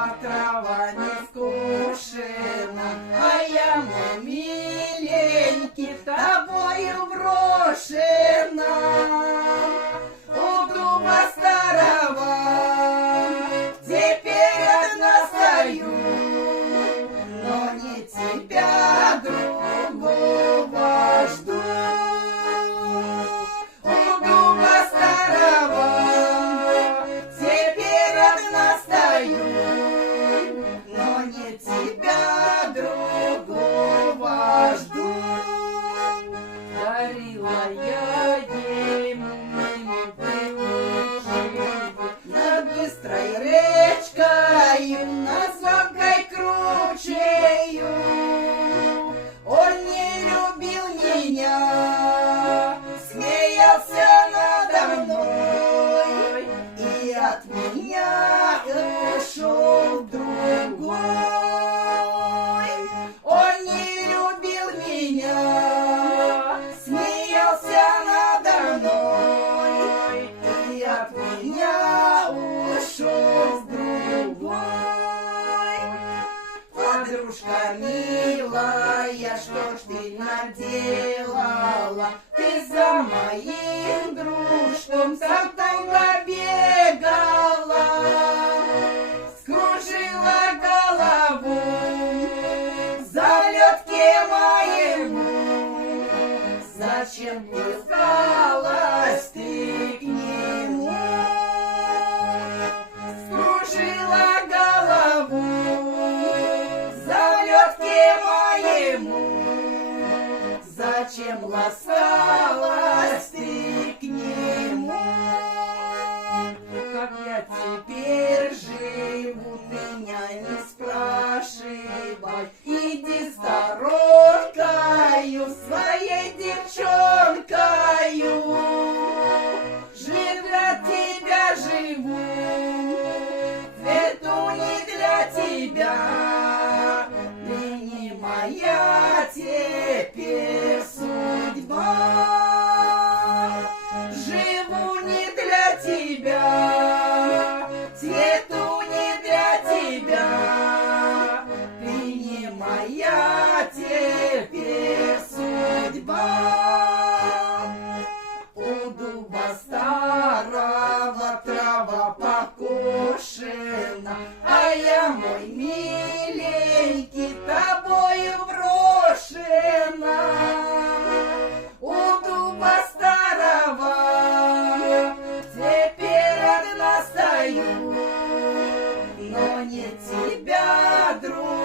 старого трава не скушена, а я, мой миленький, тобою брошена. У дуба старого теперь одна стою, но не тебя, другого жду. У дуба старого теперь одна стою, но не тебя, другого жду. Дарила я ей над быстрой речкою, над звонкой кручею. Он не любил меня, смеялся надо мной, и от меня ушел другой. Он не любил меня, смеялся надо мной, и от меня ушел другой. Подружка милая, что ж ты наделала? Ты за моим дружком со мной набегала, скружила голову в залетке моему. Зачем пускалась ты к нему? Скружила голову в залетке моему. Зачем ласкалась ты к нему? Как я теперь живу, меня не спрашивай. Иди с дорожкою, своей девчонкою. Жив для тебя живу, эту не для тебя. Ты не моя теперь судьба. Живу не для тебя, цвету не для тебя. Ты не моя теперь судьба. У дуба старого трава покошена, а я, мой миленький, тобою брошена. У дуба старого теперь одна стою, но не тебя, друг.